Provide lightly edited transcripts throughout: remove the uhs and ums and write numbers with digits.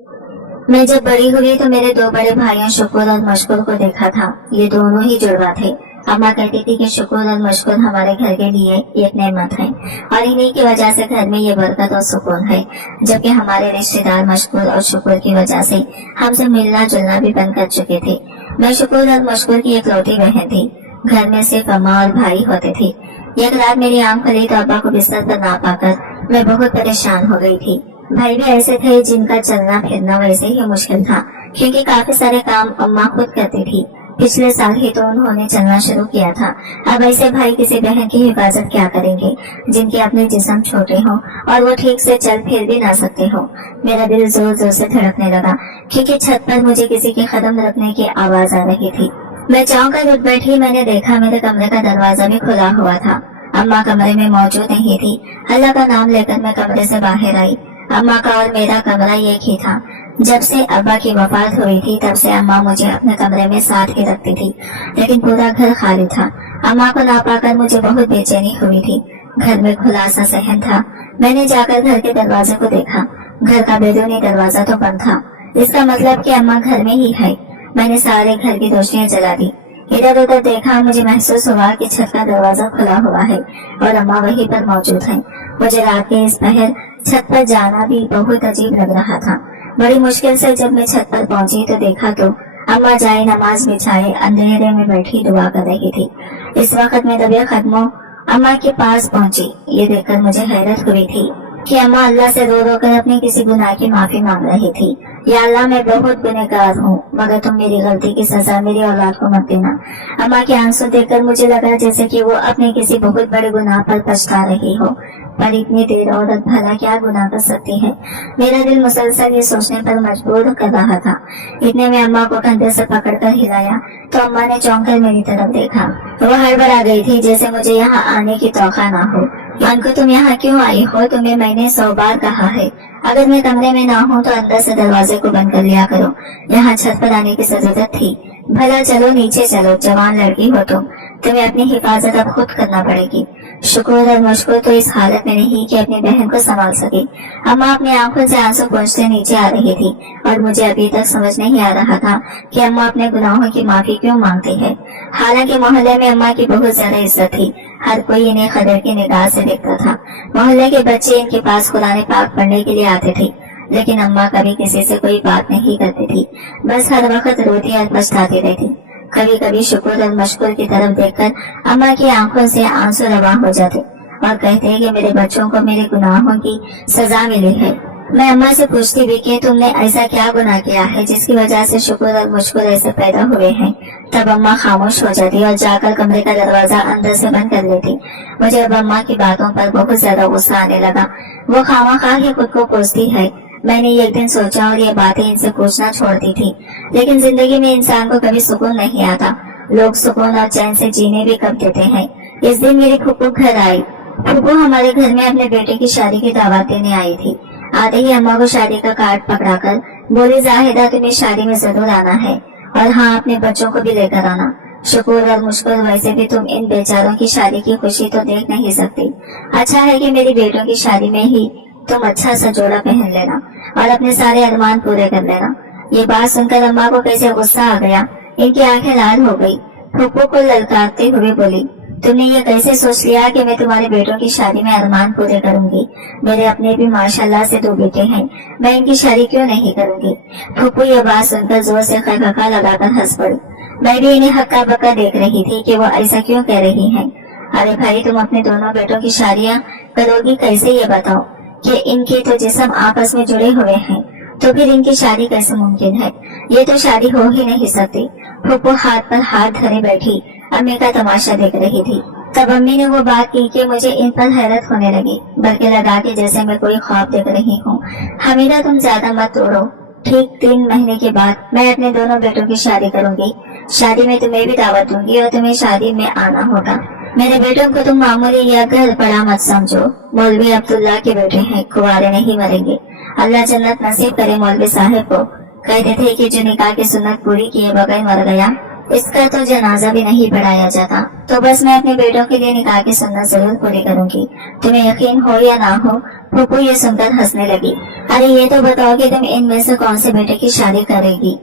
मैं जब बड़ी हुई तो मेरे दो बड़े भाइयों शुक्र और मशकुर को देखा था। ये दोनों ही जुड़वा थे। अम्मा कहती थी कि शुक्र और मशकुर हमारे घर के लिए एक नेमत है और इन्हीं की वजह से घर में ये बरकत और सुकून है। जबकि हमारे रिश्तेदार मशकुर और शुक्र की वजह से हमसे मिलना जुलना भी बंद कर चुके थे। मैं शुक्र और मशकुर की इकलौती बहन थी। घर में सिर्फ अम्मा और भाई होते थे। एक रात मेरी आंख खुली तो अब्बा को बिस्तर पर ना पाकर मैं बहुत परेशान हो गई थी। भाई भी ऐसे थे जिनका चलना फिरना वैसे ही मुश्किल था, क्योंकि काफी सारे काम अम्मा खुद करती थी। पिछले साल ही तो उन्होंने चलना शुरू किया था। अब ऐसे भाई किसी बहन की हिफाजत क्या करेंगे जिनके अपने जिस्म छोटे हो और वो ठीक से चल फिर भी ना सकते हो। मेरा दिल जोर जोर से धड़कने लगा, क्योंकि छत पर मुझे किसी के कदम रखने की आवाज आ रही थी। मैं चौंक कर उठ बैठी। मैंने देखा मेरे कमरे का दरवाजा भी खुला हुआ था। अम्मा कमरे में मौजूद नहीं थी। अल्लाह का नाम लेकर मैं कमरे से बाहर आई। अम्मा का और मेरा कमरा एक ही था। जब से अब्बा की वफात हुई थी तब से अम्मा मुझे अपने कमरे में साथ ही रखती थी, लेकिन पूरा घर खाली था। अम्मा को ना पाकर मुझे बहुत बेचैनी हुई थी। घर में खुला सा सहन था। मैंने जाकर घर के दरवाजे को देखा। घर का बैरूनी दरवाजा तो बंद था। इसका मतलब कि अम्मा घर में ही है। मैंने सारे घर की रोशनियां जला दी। इधर उधर देखा। मुझे महसूस हुआ कि छत का दरवाजा खुला हुआ है और अम्मा वहीं पर मौजूद है। मुझे रात के इस पहर छत पर जाना भी बहुत अजीब लग रहा था। बड़ी मुश्किल से जब मैं छत पर पहुंची तो देखा तो अम्मा जाए नमाज बिछाए अंधेरे में बैठी दुआ कर रही थी। इस वक्त मैं दबिया कदमों अम्मा के पास पहुंची। ये देखकर मुझे हैरत हुई थी कि अम्मा अल्लाह से रो रो कर अपने किसी गुनाह की माफी मांग रही थी। या अल्लाह, मैं बहुत गुनहगार हूँ, मगर तुम मेरी गलती की सजा मेरी औलाद को मत देना। अम्मा के आंसू देखकर मुझे लगा जैसे कि वो अपने किसी बहुत बड़े गुनाह पर पछता रही हो। पर इतनी देर औरत भला क्या गुनाह कर सकती है? मेरा दिल मुसलसल ये सोचने पर मजबूर कर रहा था। इतने में अम्मा को कंधे से पकड़कर हिलाया तो अम्मा ने चौंक कर मेरी तरफ देखा। वो हड़बड़ा गई थी जैसे मुझे यहाँ आने की तौखा ना हो। को तुम यहाँ क्यों आई हो? तुम्हें मैंने 100 बार कहा है, अगर मैं कमरे में ना हूँ तो अंदर से दरवाजे को बंद कर लिया करो। यहाँ छत पर आने की जरूरत थी। भला चलो नीचे चलो, जवान लड़की हो तुम, तुम्हें अपनी हिफाजत अब खुद करना पड़ेगी। शुक्र और मुश्किल तो इस हालत में नहीं कि अपनी बहन को संभाल सके। अम्मा अपनी आंखों से आंसू पोंछते नीचे आ रही थी और मुझे अभी तक समझ नहीं आ रहा था कि अम्मा अपने गुनाहों की माफी क्यों मांगती है। हालांकि मोहल्ले में अम्मा की बहुत ज्यादा इज्जत थी। हर कोई इन्हें कदर की निगाह से देखता था। मोहल्ले के बच्चे इनके पास कुरान पाक पढ़ने के लिए आते थे, लेकिन अम्मा कभी किसी से कोई बात नहीं करती थी। बस हर वक्त रोती और पछताती रहती। कभी कभी शुक्र और मशकुर की तरफ देखकर अम्मा की आंखों से आंसू रवा हो जाते और कहते कि मेरे बच्चों को मेरे गुनाहों की सजा मिली है। मैं अम्मा से पूछती भी कि तुमने ऐसा क्या गुनाह किया है जिसकी वजह से शुक्र और मुश्किल ऐसे पैदा हुए हैं। तब अम्मा खामोश हो जाती और जाकर कमरे का दरवाजा अंदर से बंद कर लेती। मुझे अब अम्मा की बातों पर बहुत ज्यादा गुस्सा आने लगा। वो खामखा ही खुद को कोसती है। मैंने एक दिन सोचा और ये बातें इनसे पूछना छोड़ दी थी, लेकिन जिंदगी में इंसान को कभी सुकून नहीं आता। लोग सुकून और चैन से जीने भी कब देते हैं। इस दिन मेरी फूफू घर आई। फूफू हमारे घर में अपने बेटे की शादी की दावत देने आई थी। आते ही अम्मा को शादी का कार्ड पकड़ाकर बोली, जाहिदा तुम्हें शादी में जरूर आना है और हाँ, अपने बच्चों को भी लेकर आना। शुक्र और मुश्किल, वैसे भी तुम इन बेचारों की शादी की खुशी तो देख नहीं सकती। अच्छा है कि मेरी बेटों की शादी में ही तुम अच्छा सा जोड़ा पहन लेना और अपने सारे अरमान पूरे कर लेना। ये बात सुनकर अम्मा को कैसे गुस्सा आ गया। इनकी आंखें लाल हो गई। फूफू को ललकारते हुए बोली, तुमने ये कैसे सोच लिया कि मैं तुम्हारे बेटों की शादी में अरमान पूरे करूंगी? मेरे अपने भी माशाल्लाह से 2 बेटे हैं, मैं इनकी शादी क्यों नहीं करूंगी? फूफू ये बात सुनकर जोर से खड़खड़ा लगाकर हंस पड़ी। मैं भी इन्हें हक्का बक्का देख रही थी कि वो ऐसा क्यों कह रही है। अरे भाई, तुम अपने दोनों बेटों की शादियां करोगी कैसे, ये बताओ कि इनके तो जिस्म आपस में जुड़े हुए हैं, तो फिर इनकी शादी कैसे मुमकिन है? ये तो शादी हो ही नहीं सकती। फूफू हाथ पर हाथ धरे बैठी अम्मी का तमाशा देख रही थी। तब अम्मी ने वो बात की कि मुझे इन पर हैरत होने लगी, बल्कि लगा कि जैसे मैं कोई ख्वाब देख रही हूँ। हमीदा, तुम ज्यादा मत तोड़ो। ठीक 3 महीने के बाद मैं अपने दोनों बेटों की शादी करूंगी। शादी में तुम्हें भी दावत दूंगी और तुम्हें शादी में आना होगा। मेरे बेटों को तुम मामूली या घर बड़ा मत समझो। मौलवी अब्दुल्ला के बेटे हैं, कुंवारे नहीं मरेंगे। अल्लाह जन्नत नसीब करे मौलवी साहब को। कहते थे कि जो निकाह की सुन्नत पूरी किए बगैर मर गया, इसका तो जनाजा भी नहीं पढ़ाया जाता। तो बस मैं अपने बेटों के लिए निकाह की सुन्नत जरूर पूरी करूंगी। तुम्हें यकीन हो या ना हो, फूफू ये सुनकर हंसने लगी। अरे ये तो बताओ कि तुम इनमें से कौन से बेटे की शादी करेगी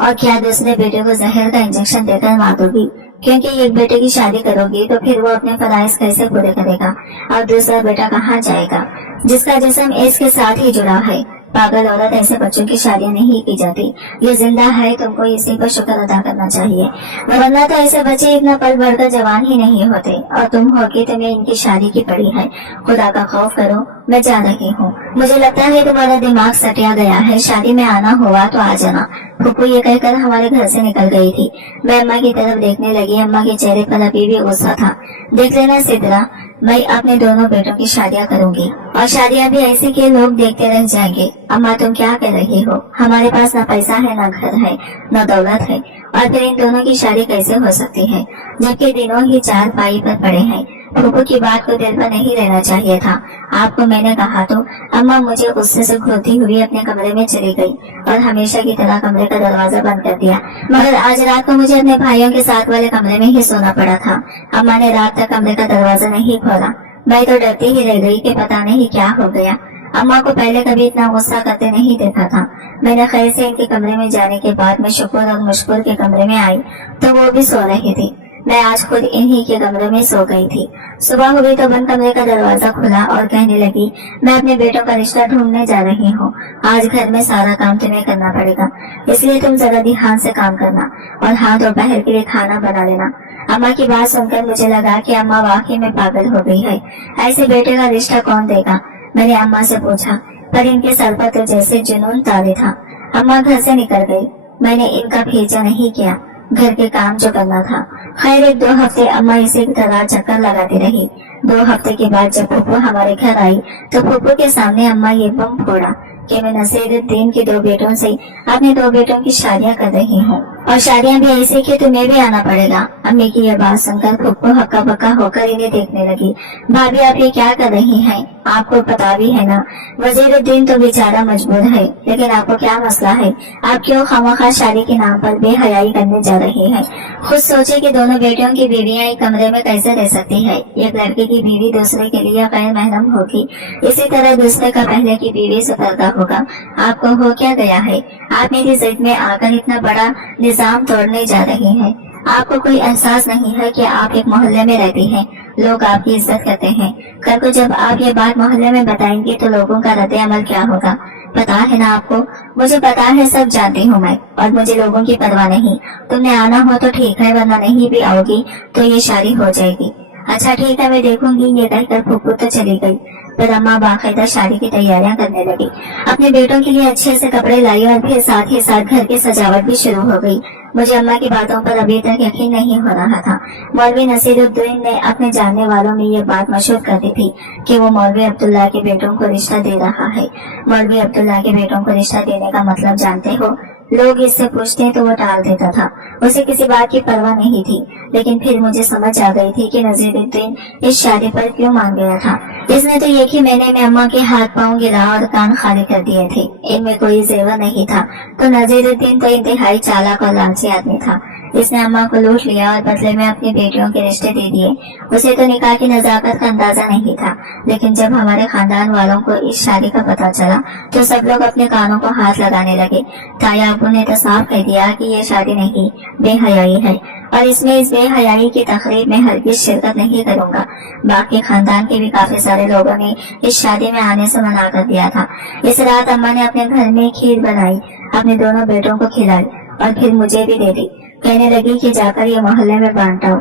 और क्या दूसरे बेटे को जहर का इंजेक्शन देकर मार दोगी? क्योंकि एक बेटे की शादी करोगी तो फिर वो अपने फराइज कैसे पूरे करेगा और दूसरा बेटा कहाँ जाएगा जिसका जिस्म इसके साथ ही जुड़ा है। पागल औरत, ऐसे बच्चों की शादियां नहीं की जाती। ये जिंदा है, तुमको इसी पर शुक्र अदा करना चाहिए, वरना तो ऐसे बच्चे इतना पल बढ़कर जवान ही नहीं होते। और तुम हो कि तुम्हें इनकी शादी की पड़ी है। खुदा का खौफ करो, मैं जा रही हूँ। मुझे लगता है तुम्हारा दिमाग सटिया गया है। शादी में आना हुआ तो आ जाना। फूफू ये कहकर हमारे घर से निकल गई थी। मैं अम्मा की तरफ देखने लगी। अम्मा के चेहरे पर अभी भी गुस्सा था। देख लेना सिद्रा, मैं अपने दोनों बेटों की शादियां करूंगी और शादियां भी ऐसी कि लोग देखते रह जाएंगे। अम्मा तुम क्या कर रही हो? हमारे पास न पैसा है, न घर है, न दौलत है, और फिर इन दोनों की शादी कैसे हो सकती है जबकि दिनों ही चार पाई पर पड़े हैं। फूफू की बात को दिल पर नहीं लेना चाहिए था। आपको मैंने कहा तो। अम्मा मुझे गुस्से से घूरती हुई अपने कमरे में चली गई और हमेशा की तरह कमरे का दरवाजा बंद कर दिया। मगर आज रात को मुझे अपने भाइयों के साथ वाले कमरे में ही सोना पड़ा था। अम्मा ने रात तक कमरे का दरवाजा नहीं खोला। मैं तो डरती ही रह गई कि पता नहीं क्या हो गया। अम्मा को पहले कभी इतना गुस्सा करते नहीं देखा था। मैंने खैर से इनके कमरे में जाने के बाद मैं शुक्र और मुश्कुर के कमरे में आई तो वो भी सो रही थी। मैं आज खुद इन्हीं के कमरे में सो गई थी। सुबह हुई तो बंद कमरे का दरवाजा खुला और कहने लगी, मैं अपने बेटों का रिश्ता ढूंढने जा रही हूँ। आज घर में सारा काम तुम्हें करना पड़ेगा, इसलिए तुम जरा ध्यान से काम करना और हाँ, दोपहर के लिए खाना बना लेना। अम्मा की बात सुनकर मुझे लगा कि अम्मा वाकई में पागल हो गई है। ऐसे बेटे का रिश्ता कौन देगा? मैंने अम्मा से पूछा, पर इनके सर पर तो जैसे जुनून तारे था। अम्मा घर से निकल गई। मैंने इनका भेजा नहीं किया, घर के काम जो करना था। खैर 1-2 हफ्ते अम्मा इसी तरह चक्कर लगाती रही। 2 हफ्ते के बाद जब फूफू हमारे घर आई तो फूफू के सामने अम्मा ये बम फोड़ा कि मैं नसीरुद्दीन के 2 बेटों से अपने 2 बेटों की शादियां कर रही हूँ और शादियां भी ऐसी कि तुम्हें भी आना पड़ेगा। अम्मी की यह बात सुनकर फूफू हक्का बक्का होकर इन्हें देखने लगी। भाभी आप ये क्या कर रही हैं? आपको पता भी है ना, वजीरुद्दीन तो बेचारा मजबूर है, लेकिन आपको क्या मसला है? आप क्यों खामखा शादी के नाम पर बेहयाई करने जा रही हैं? खुद सोचे कि दोनों बेटियों की बीवियां एक कमरे में कैसे रह सकती है। एक लड़के की बीवी दूसरे के लिए गैर महरम होगी, इसी तरह दूसरे का पहले की बीवी से पर्दा होगा। आपको हो क्या गया है? आप मेरी जिद में आकर इतना बड़ा निजाम तोड़ने जा रही हैं। आपको कोई एहसास नहीं है कि आप एक मोहल्ले में रहती हैं, लोग आपकी इज्जत करते हैं। कल को जब आप ये बात मोहल्ले में बताएंगी तो लोगों का रद्द अमल क्या होगा? पता है ना आपको? मुझे पता है, सब जानती हूँ मैं, और मुझे लोगों की परवाह नहीं। तुमने आना हो तो ठीक है, वरना नहीं भी आओगी तो ये शादी हो जाएगी। अच्छा ठीक है, मैं देखूंगी। ये कहकर फूफू तो चली गई, पर अम्मा बाकायदा शादी की तैयारियां करने लगी। अपने बेटों के लिए अच्छे से कपड़े लाई और फिर साथ ही साथ घर की सजावट भी शुरू हो गई। मुझे अम्मा की बातों पर अभी तक यकीन नहीं हो रहा था। मौलवी नसीरुद्दीन ने अपने जानने वालों में ये बात मशहूर कर दी थी कि वो मौलवी अब्दुल्ला के बेटों को रिश्ता दे रहा है। मौलवी अब्दुल्ला के बेटों को रिश्ता देने का मतलब जानते हो? लोग इससे पूछते तो वो टाल देता था, उसे किसी बात की परवाह नहीं थी। लेकिन फिर मुझे समझ आ गई थी कि नसीरुद्दीन इस शादी पर क्यों मान गया था। इसने तो एक ही महीने में अम्मा के हाथ पांव गिरा और कान खाली कर दिए थे। इनमें कोई जेवर नहीं था, तो नसीरुद्दीन तो इंतहाई चालाक और लालची आदमी था। इसने अम्मा को लूट लिया और बदले में अपनी बेटियों के रिश्ते दे दिए। उसे तो निकाह की नजाकत का अंदाजा नहीं था, लेकिन जब हमारे खानदान वालों को इस शादी का पता चला तो सब लोग अपने कानों को हाथ लगाने लगे। ताया अब्बू ने तो साफ कह दिया कि ये शादी नहीं, बेहयाई है, और इसमें इस बेहयाई की तकरीब में हरगिज शिरकत नहीं करूंगा। बाकी खानदान के भी काफी सारे लोगों ने इस शादी में आने से मना कर दिया था। इस रात अम्मा ने अपने घर में खीर बनाई, अपने दोनों बेटों को खिलाई और फिर मुझे भी दे दी। कहने लगी कि जाकर ये मोहल्ले में बांटाओ।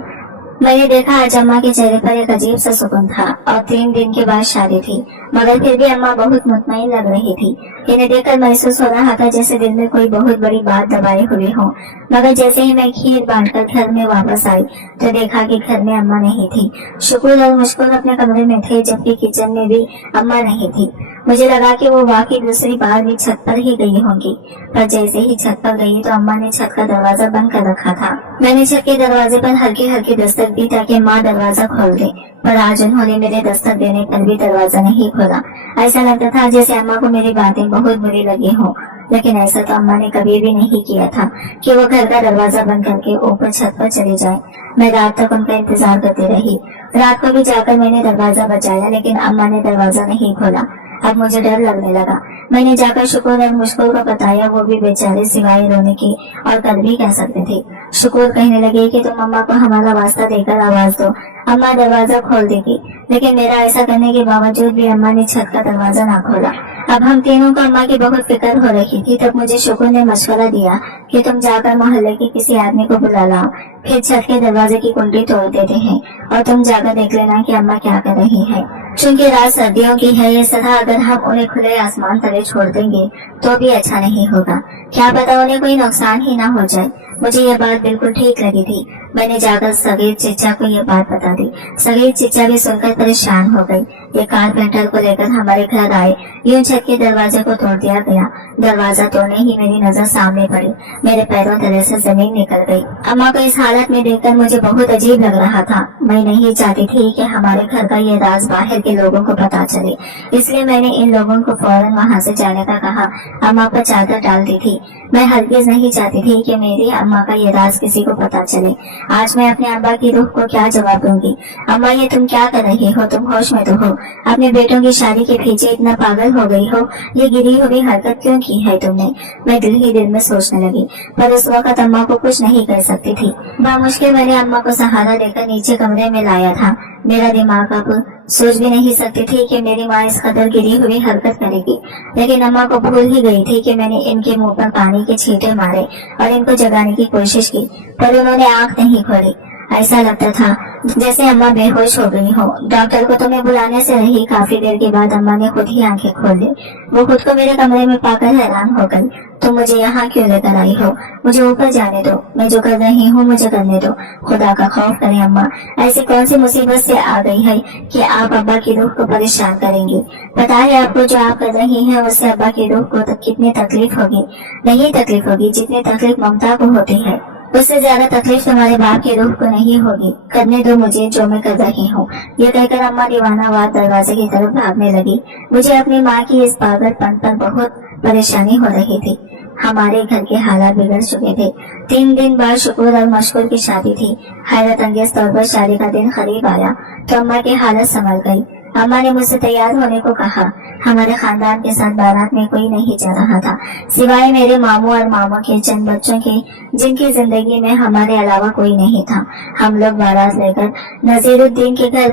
मैंने देखा आज अम्मा के चेहरे पर एक अजीब सा सुकून था और 3 दिन के बाद शादी थी, मगर फिर भी अम्मा बहुत मुतमईन लग रही थी। इन्हें देखकर महसूस हो रहा था जैसे दिल में कोई बहुत बड़ी बात दबाए हुए हो। मगर जैसे ही मैं खीर बांटकर घर में वापस आई तो देखा कि घर में अम्मा नहीं थी। शुक्र और मुश्कुर अपने कमरे में थे, जबकि किचन में भी अम्मा नहीं थी। मुझे लगा कि वो वाकई दूसरी बार भी छत पर ही गई होंगी, पर जैसे ही छत पर गई तो अम्मा ने छत का दरवाजा बंद कर रखा था। मैंने छत के दरवाजे पर हल्की हल्की दस्तक दी ताकि माँ दरवाजा खोल दे, पर आज उन्होंने मेरे दस्तक देने पर भी दरवाजा नहीं खोला। ऐसा लगता था जैसे अम्मा को मेरी बातें बहुत बुरी लगी हो, लेकिन ऐसा तो अम्मा ने कभी भी नहीं किया था कि वो घर का दरवाजा बंद करके ऊपर छत पर चले जाए। मैं रात तक उनका इंतजार करती रही। रात को भी जाकर मैंने दरवाजा बजाया, लेकिन अम्मा ने दरवाजा नहीं खोला। अब मुझे डर लगने लगा। मैंने जाकर शुक्र और मुश्किल को बताया, वो भी बेचारे सिवाय रोने की और कर भी कह सकते थे। शुक्र कहने लगे कि तुम अम्मा को हमारा वास्ता देकर आवाज दो, अम्मा दरवाजा खोल देगी। लेकिन मेरा ऐसा करने के बावजूद भी अम्मा ने छत का दरवाजा ना खोला। अब हम तीनों को अम्मा की बहुत फिक्र हो रही थी। तब मुझे शुक्र ने मशवरा दिया कि तुम जाकर मोहल्ले के किसी आदमी को बुला लाओ, फिर छत के दरवाजे की कुंडी तोड़ देते हैं और तुम जाकर देख लेना कि अम्मा क्या कर रही है। चूंकि रात सर्दियों की है, इस तरह अगर हम उन्हें खुले आसमान तले छोड़ देंगे तो भी अच्छा नहीं होगा। क्या पता उन्हें कोई नुकसान ही ना हो जाए। मुझे यह बात बिल्कुल ठीक लगी थी। मैंने जाकर सगीर चिच्चा को यह बात बता दी। सगीर चिच्चा भी सुनकर परेशान हो गई। ये कारपेंटर को लेकर हमारे घर आए। यूं छत के दरवाजे को तोड़ दिया गया। दरवाजा तोड़ने ही मेरी नजर सामने पड़ी। मेरे पैरों तले से जमीन निकल गई। अम्मा को इस हालत में देखकर मुझे बहुत अजीब लग रहा था। मैं नहीं चाहती थी कि हमारे घर का ये राज बाहर के लोगों को पता चले, इसलिए मैंने इन लोगों को फौरन वहाँ से जाने का कहा। अम्मा पर चादर डाल दी थी। मैं हरगिज नहीं चाहती थी कि मेरी अम्मा का ये राज किसी को पता चले। आज मैं अपने अम्मा की रूह को क्या जवाब दूंगी? अम्मा, ये तुम क्या कर रही हो? तुम होश में तो हो? अपने बेटों की शादी के पीछे इतना पागल हो गई हो? ये गिरी हुई हरकत क्यों की है तुमने? मैं दिल ही दिल में सोचने लगी, पर उस वक्त अम्मा को कुछ नहीं कर सकती थी। बामुश्किल मैंने अम्मा को सहारा देकर नीचे कमरे में लाया था। मेरा दिमाग अब सोच भी नहीं सकती थी कि मेरी माँ इस कदर गिरी हुई हरकत करेगी। लेकिन अम्मा को भूल ही गई थी कि मैंने इनके मुंह पर पानी के छींटे मारे और इनको जगाने की कोशिश की, पर उन्होंने आंख नहीं खोली। ऐसा लगता था जैसे अम्मा बेहोश हो गई हो। डॉक्टर को तुम्हें बुलाने से रही। काफी देर के बाद अम्मा ने खुद ही आंखें खोल ली। वो खुद को मेरे कमरे में पाकर हैरान हो गई। तुम मुझे यहाँ क्यों लेकर आई हो? मुझे ऊपर जाने दो, मैं जो कर रही हूँ मुझे करने दो। खुदा का खौफ करें अम्मा, ऐसी कौन सी मुसीबत से आ गई है कि आप अब्बा की रूह को परेशान करेंगी? पता है आपको जो आप कर रही हैं उससे अब्बा की रूह को कितनी तकलीफ होगी? नहीं तकलीफ होगी जितनी तकलीफ ममता को होती है। उससे ज्यादा तकलीफ तुम्हारे बाप की रूह को नहीं होगी। करने दो मुझे जो मैं कर रही हूँ। ये कहकर अम्मा दीवानावार दरवाजे की तरफ भागने लगी। मुझे अपनी माँ की इस पागलपन पर बहुत परेशानी हो रही थी। हमारे घर के हालात बिगड़ चुके थे। 3 दिन बाद शुक्र और मशकूर की शादी थी। हैरत अंगेज तौर पर शादी का दिन करीब आया तो अम्मा की हालत संभल गई। अम्मा ने मुझसे तैयार होने को कहा। हमारे खानदान के साथ बारात में कोई नहीं जा रहा था, सिवाय मेरे मामू और मामा के चंद बच्चों के, जिनकी जिंदगी में हमारे अलावा कोई नहीं था। हम लोग बारात लेकर नजीरुद्दीन के घर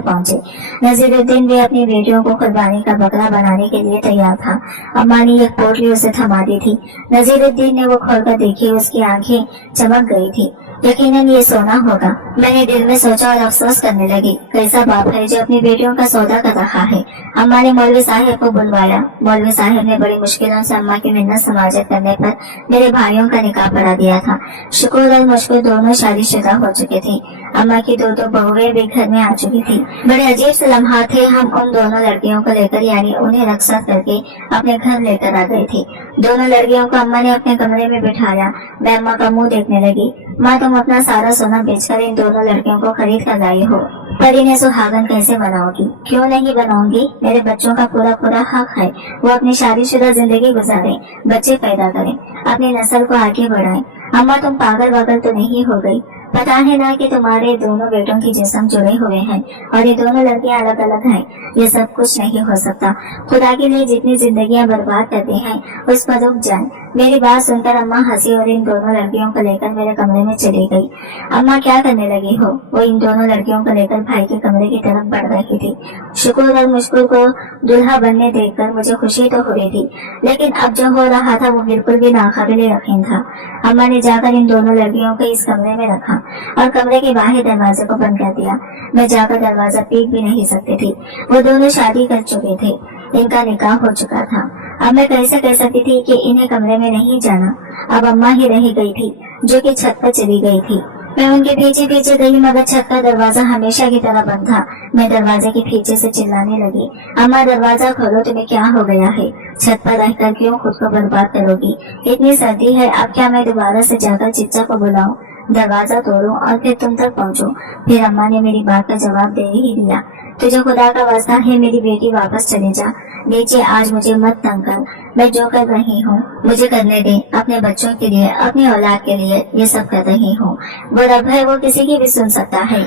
पहुँचे। नजीरुद्दीन भी अपनी बेटियों को कुर्बानी का बकरा बनाने के लिए तैयार था। अम्मा ने एक पोटली उसे थमा दी थी। नजीरुद्दीन ने वो खोलकर देखी। उसकी आंखें चमक गई थी। यकीनन ये सोना होगा। मैंने दिल में सोचा और अफसोस करने लगी, कैसा बाप है जो अपनी बेटियों का सौदा कर रहा है। अम्मा ने मौलवी साहब को बुलवाया। मौलवी साहब ने बड़ी मुश्किलों से अम्मा की मिन्नत समाजत करने पर मेरे भाइयों का निकाह पढ़ा दिया था। शुक्र और मुश्किल दोनों शादीशुदा हो चुके थे। अम्मा की 2 बहुएं भी घर में आ चुकी थी। बड़े अजीब से लम्हा थे। हम उन दोनों लड़कियों को लेकर, यानी उन्हें रक्षा करके अपने घर लेकर आ गए थे। दोनों लड़कियों को अम्मा ने अपने कमरे में बिठाया। मैं अम्मा का मुंह देखने लगी। माँ, तुम अपना सारा सोना बेचकर इन दोनों लड़कियों को खरीद कर लाई हो, पर इन्हें सुहागन कैसे बनाओगी? क्यों नहीं बनाऊंगी? मेरे बच्चों का पूरा हक है। वो अपनी शादीशुदा जिंदगी गुजारें, बच्चे पैदा करें, अपनी नस्ल को आगे बढ़ाएं। अम्मा, तुम पागल वागल तो नहीं हो गई? पता है ना कि तुम्हारे दोनों बेटों की जिस्म जुड़े हुए हैं और ये दोनों लड़कियां अलग अलग हैं। ये सब कुछ नहीं हो सकता। खुदा के लिए जितनी जिंदगियां बर्बाद करते हैं उस पर रुक जाए। मेरी बात सुनकर अम्मा हंसी और इन दोनों लड़कियों को लेकर मेरे कमरे में चली गई। अम्मा, क्या करने लगी हो? वो इन दोनों लड़कियों को लेकर भाई के कमरे की तरफ बढ़ रही थी। शुक्र और मुश्किल को दुल्हा बनने देखकर मुझे खुशी तो हो रही थी, लेकिन अब जो हो रहा था वो बिल्कुल भी नाकाबिले यकीन था। अम्मा ने जाकर इन दोनों लड़कियों को इस कमरे में रखा और कमरे के बाहर दरवाजे को बंद कर दिया। मैं जाकर दरवाजा पीट भी नहीं सकती थी। वो दोनों शादी कर चुके थे, इनका निकाह हो चुका था। अब मैं कैसे कह सकती थी कि इन्हें कमरे में नहीं जाना? अब अम्मा ही रह गई थी, जो कि छत पर चली गई थी। मैं उनके पीछे पीछे गई, मगर छत का दरवाजा हमेशा की तरह बंद था। मैं दरवाजे के पीछे से चिल्लाने लगी, अम्मा दरवाजा खोलो, तुम्हें क्या हो गया है? छत पर रहकर क्यों खुद को बर्बाद करोगी? इतनी सर्दी है, अब क्या मैं दोबारा से जाकर चिच्चा को बुलाऊं, दरवाजा तोड़ूं और फिर तुम तक पहुंचूं? फिर अम्मा ने मेरी बात का जवाब दे ही दिया, तुझे खुदा का वास्ता है मेरी बेटी, वापस चले जा नीचे। आज मुझे मत तंग कर। मैं जो कर रही हूँ मुझे करने दे। अपने बच्चों के लिए, अपनी औलाद के लिए ये सब कर रही हूँ। वो रब है, वो किसी की भी सुन सकता है।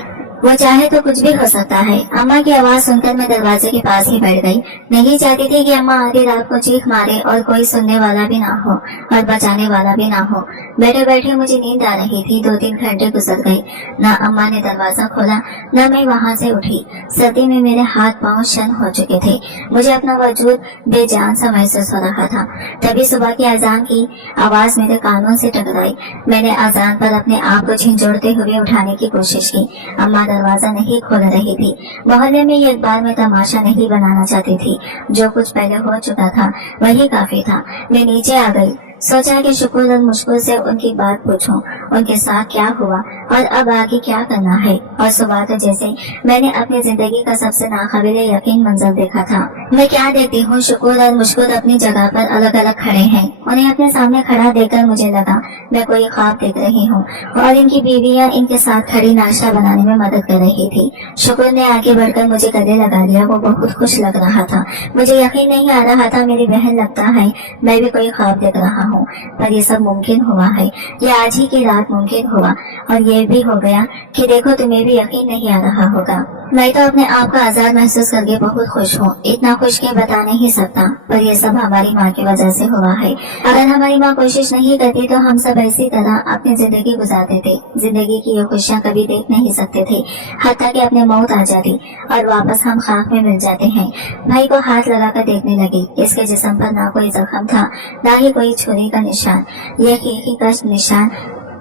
वो चाहे तो कुछ भी हो सकता है। अम्मा की आवाज सुनकर मैं दरवाजे के पास ही बैठ गई। नहीं चाहती थी कि अम्मा आधी रात को चीख मारे और कोई सुनने वाला भी ना हो और बचाने वाला भी ना हो। बैठे बैठे मुझे नींद आ रही थी। 2-3 घंटे गुजर गए। न अम्मा ने दरवाजा खोला न मैं वहां से उठी। सर्दी में मेरे हाथ पांव शन हो चुके थे। मुझे अपना वजूद बेजान सा महसूस हो रहा था। तभी सुबह की अजान की आवाज मेरे कानों से टकराई। मैंने अजान पर अपने आप को झिंझोड़ते हुए उठाने की कोशिश की। अम्मा दरवाजा नहीं खोल रही थी। मोहल्ले में ये बार मैं तमाशा नहीं बनाना चाहती थी। जो कुछ पहले हो चुका था वही काफी था। मैं नीचे आ गई। सोचा कि शुक्र और मुश्किल से उनकी बात पूछूं, उनके साथ क्या हुआ और अब आगे क्या करना है। और सुबह तो जैसे मैंने अपनी जिंदगी का सबसे नाकाबिले यकीन मंजर देखा था। मैं क्या देखती हूँ, शुक्र और मुश्किल अपनी जगह पर अलग अलग खड़े हैं। उन्हें अपने सामने खड़ा देखकर मुझे लगा मैं कोई ख्वाब देख रही हूँ और इनकी बीवियां इनके साथ खड़ी नाश्ता बनाने में मदद कर रही थी। शुक्र ने आगे बढ़कर मुझे गले लगा लिया। वो बहुत खुश लग रहा था। मुझे यकीन नहीं आ रहा था मेरी बहन लगता है मैं भी कोई ख्वाब देख रहा हूँ। पर ये सब मुमकिन हुआ है। ये आज ही की रात मुमकिन हुआ और ये भी हो गया कि देखो तुम्हें भी यकीन नहीं आ रहा होगा। मैं तो अपने आप को आजाद महसूस करके बहुत खुश हूँ। इतना खुश कि बता नहीं सकता। पर ये सब हमारी माँ की वजह से हुआ है। अगर हमारी माँ कोशिश नहीं करती तो हम सब ऐसी तरह अपनी जिंदगी गुजारते थे। जिंदगी की ये खुशियाँ कभी देख नहीं सकते थे, हत्ता कि अपने मौत आ जाती और वापस हम खाक में मिल जाते हैं। भाई को हाथ लगाकर देखने लगी। इसके जिस्म पर ना कोई जख्म था ना ही कोई छुरी का निशान। ये खीखी का निशान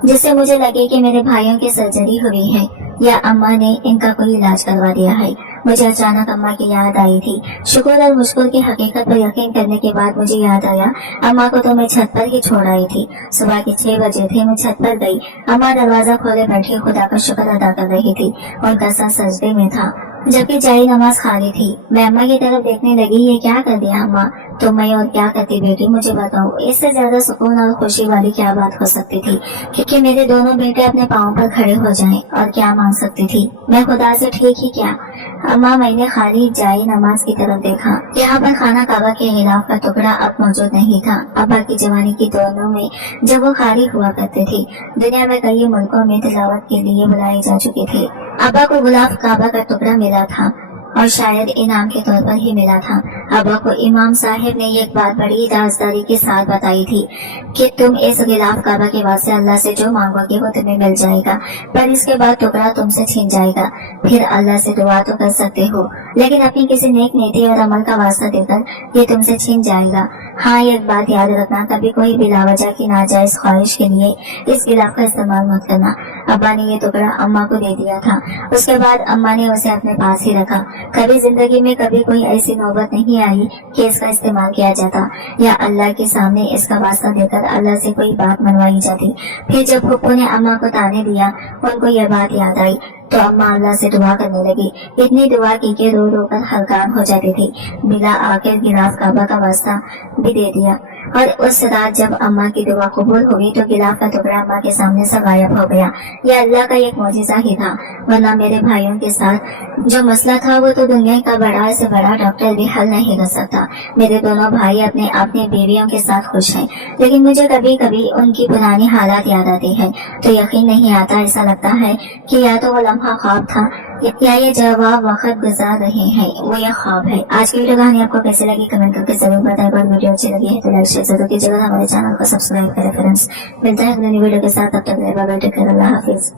जिससे मुझे लगे कि मेरे भाइयों की सर्जरी हुई है या अम्मा ने इनका कोई इलाज करवा दिया है। मुझे अचानक अम्मा की याद आई थी। शुक्र और मुश्किल की हकीकत पर यकीन करने के बाद मुझे याद आया अम्मा को तो मैं छत पर ही छोड़ आई थी। सुबह के 6 बजे थे। मैं छत पर गई। अम्मा दरवाजा खोले बैठी खुदा का शुक्र अदा कर रही थी। उनका सर सजदे में था जबकि जाई नमाज खाली थी। मैं अम्मा की तरफ देखने लगी। ये क्या कर दिया अम्मा? तो मैं और क्या करती बेटी, मुझे बताओ। इससे ज्यादा सुकून और खुशी वाली क्या बात हो सकती थी कि मेरे दोनों बेटे अपने पाँव पर खड़े हो जाएं। और क्या मांग सकती थी मैं खुदा से? ठीक ही क्या अम्मा, मैंने खाली जाई नमाज की तरफ देखा। यहाँ पर खाना काबा के खिलाफ का टुकड़ा अब मौजूद नहीं था। अब्बा की जवानी की दोनों में जब वो खाली हुआ करते थे। दुनिया में कई मुल्कों में तिलावत के लिए बुलाए जा चुके थे। अब्बा को गुलाब काबा का टुकड़ा मिला था और शायद इनाम के तौर पर ही मिला था। अब्बा को इमाम साहिब ने एक बात बड़ी राजदारी के साथ बताई थी कि तुम इस गिलाफ काबा के वास्ते अल्लाह से जो मांगोगे वो तुम्हें मिल जाएगा, पर इसके बाद टुकड़ा तुमसे छीन जाएगा। फिर अल्लाह से दुआ तो कर सकते हो, लेकिन अपनी किसी नेक नीति और अमल का वास्ता देकर ये तुमसे छीन जाएगा। हाँ, एक बात याद रखना, कभी कोई बिलावजह की नाजायज ख्वाहिश के लिए इस गिलाफ का इस्तेमाल मत करना। अब्बा ने ये टुकड़ा अम्मा को दे दिया था। उसके बाद अम्मा ने उसे अपने पास ही रखा। कभी जिंदगी में कभी कोई ऐसी नौबत नहीं आई कि इसका इस्तेमाल किया जाता या अल्लाह के सामने इसका वास्ता देकर अल्लाह से कोई बात मनवाई जाती। फिर जब फुप्पू ने अम्मा को ताने दिया, उनको यह बात याद आई तो अम्मा अल्लाह से दुआ करने लगी। इतनी दुआ की कि रो रो कर हलकान हो जाती थी। बिला आखिर गिलाफ काबा का वास्ता भी दे दिया और उस रात जब अम्मा की दुआ कबूल हुई तो गिलाफ का टुकड़ा अम्मा के सामने से गायब हो गया। यह अल्लाह का एक मौजिज़ा ही था, वरना मेरे भाइयों के साथ जो मसला था वो तो दुनिया का बड़ा से बड़ा डॉक्टर भी हल नहीं कर सकता। मेरे दोनों भाई अपने अपने बीवियों के साथ खुश हैं, लेकिन मुझे कभी कभी उनकी पुरानी हालात याद आती है तो यकीन नहीं आता। ऐसा लगता है कि या तो वो लम्हा ख्वाब था या ये जवाब वक्त गुजार रहे हैं वो ये ख्वाब है। आज की वीडियो कहानी आपको कैसे लगी कमेंट करके जरूर बताएं। अगर वीडियो अच्छी लगी है तो लाइक शेयर जरूर कीजिएगा। हमारे चैनल को सब्सक्राइब करें फ्रेंड्स। मिलता है अगली वीडियो के साथ, तब तक अल्लाह हाफिज।